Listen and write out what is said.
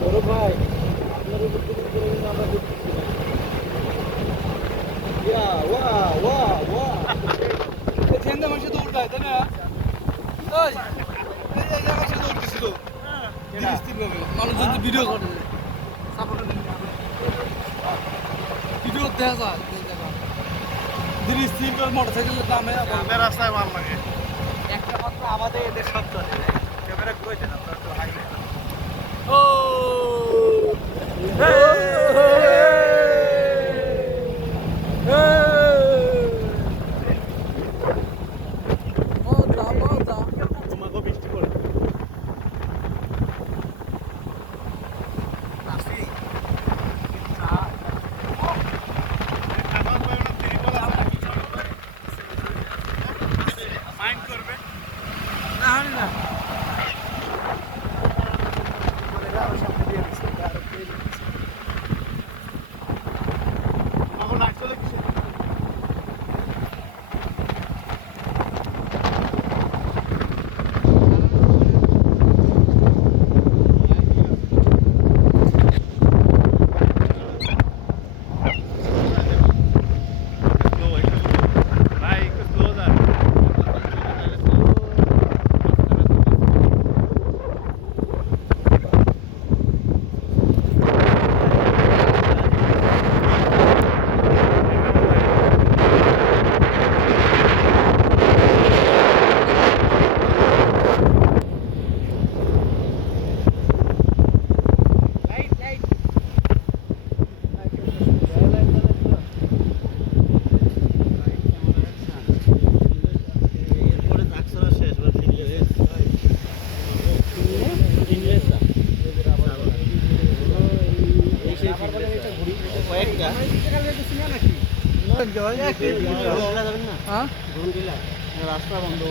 বড় ভাই আপনার উপর থেকে আমরা দেখতেছি না। ইয়া ওয়া ওয়া ওয়া এই ছেন্দা মাসে দৌড় দেয় তাই না? ওই এই মাসে দৌড় দিছিল। হ্যাঁ মানুষজন তো ভিডিও করে সাপোর্ট ভিডিও দেখা যায় ধীরে স্থির করে মোটরসাইকেলের দামে রাস্তায় ভালো লাগে। একটা মাত্র আমাদের এদের সব চলে ক্যামেরা করে দেন আপনার একটু হাইলাইট ও তোমাকে বৃষ্টি করে মাইন্ড করবে না না তখন আসলে কিছু রাস্তা বন্ধ